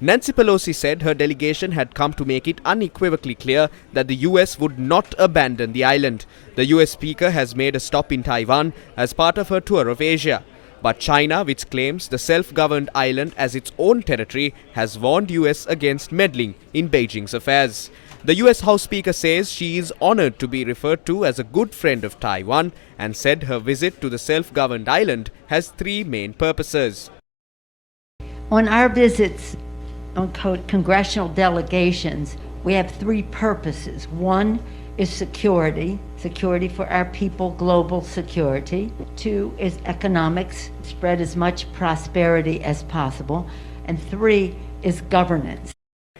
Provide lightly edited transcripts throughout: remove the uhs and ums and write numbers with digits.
Nancy Pelosi said her delegation had come to make it unequivocally clear that the US would not abandon the island. The US speaker has made a stop in Taiwan as part of her tour of Asia. But China, which claims the self-governed island as its own territory, has warned US against meddling in Beijing's affairs. The US House Speaker says she is honored to be referred to as a good friend of Taiwan and said her visit to the self-governed island has three main purposes. On our visits on congressional delegations, we have three purposes. One is security for our people, global security. Two is economics, spread as much prosperity as possible. And three is governance.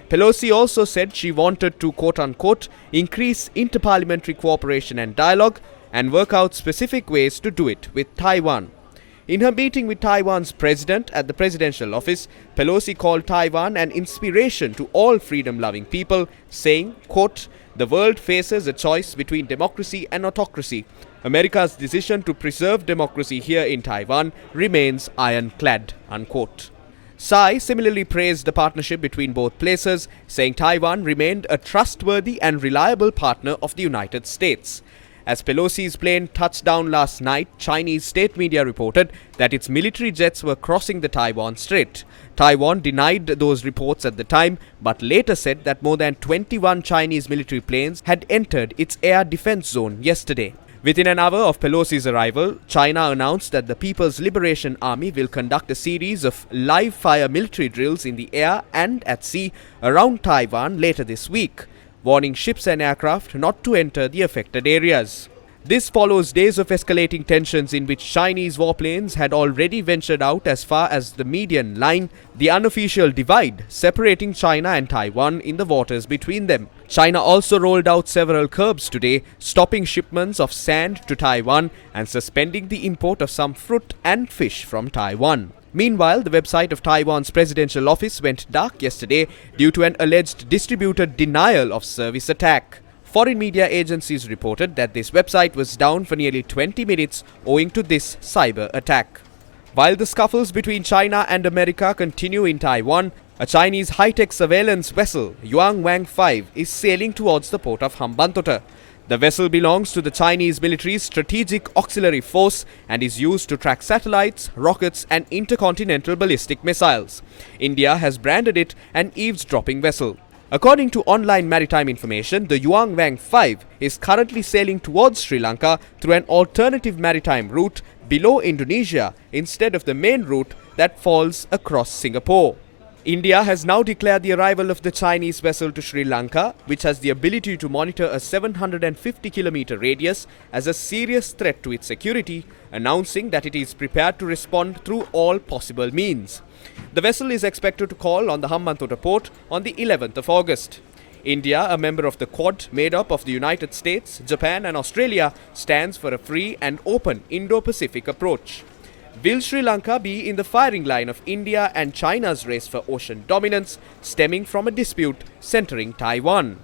Pelosi also said she wanted to, quote-unquote, increase interparliamentary cooperation and dialogue and work out specific ways to do it with Taiwan. In her meeting with Taiwan's president at the presidential office, Pelosi called Taiwan an inspiration to all freedom-loving people, saying, quote, the world faces a choice between democracy and autocracy. America's decision to preserve democracy here in Taiwan remains ironclad, unquote. Tsai similarly praised the partnership between both places, saying Taiwan remained a trustworthy and reliable partner of the United States. As Pelosi's plane touched down last night, Chinese state media reported that its military jets were crossing the Taiwan Strait. Taiwan denied those reports at the time, but later said that more than 21 Chinese military planes had entered its air defense zone yesterday. Within an hour of Pelosi's arrival, China announced that the People's Liberation Army will conduct a series of live-fire military drills in the air and at sea around Taiwan later this week, warning ships and aircraft not to enter the affected areas. This follows days of escalating tensions in which Chinese warplanes had already ventured out as far as the median line, the unofficial divide separating China and Taiwan in the waters between them. China also rolled out several curbs today, stopping shipments of sand to Taiwan and suspending the import of some fruit and fish from Taiwan. Meanwhile, the website of Taiwan's presidential office went dark yesterday due to an alleged distributor denial of service attack. Foreign media agencies reported that this website was down for nearly 20 minutes owing to this cyber attack. While the scuffles between China and America continue in Taiwan, a Chinese high-tech surveillance vessel, Yuan 5, is sailing towards the port of Hambantota. The vessel belongs to the Chinese military's Strategic Auxiliary Force and is used to track satellites, rockets and intercontinental ballistic missiles. India has branded it an eavesdropping vessel. According to online maritime information, the Yuan 5 is currently sailing towards Sri Lanka through an alternative maritime route below Indonesia instead of the main route that falls across Singapore. India has now declared the arrival of the Chinese vessel to Sri Lanka, which has the ability to monitor a 750-kilometer radius, as a serious threat to its security, announcing that it is prepared to respond through all possible means. The vessel is expected to call on the Hambantota port on the 11th of August. India, a member of the Quad made up of the United States, Japan and Australia, stands for a free and open Indo-Pacific approach. Will Sri Lanka be in the firing line of India and China's race for ocean dominance, stemming from a dispute centering Taiwan?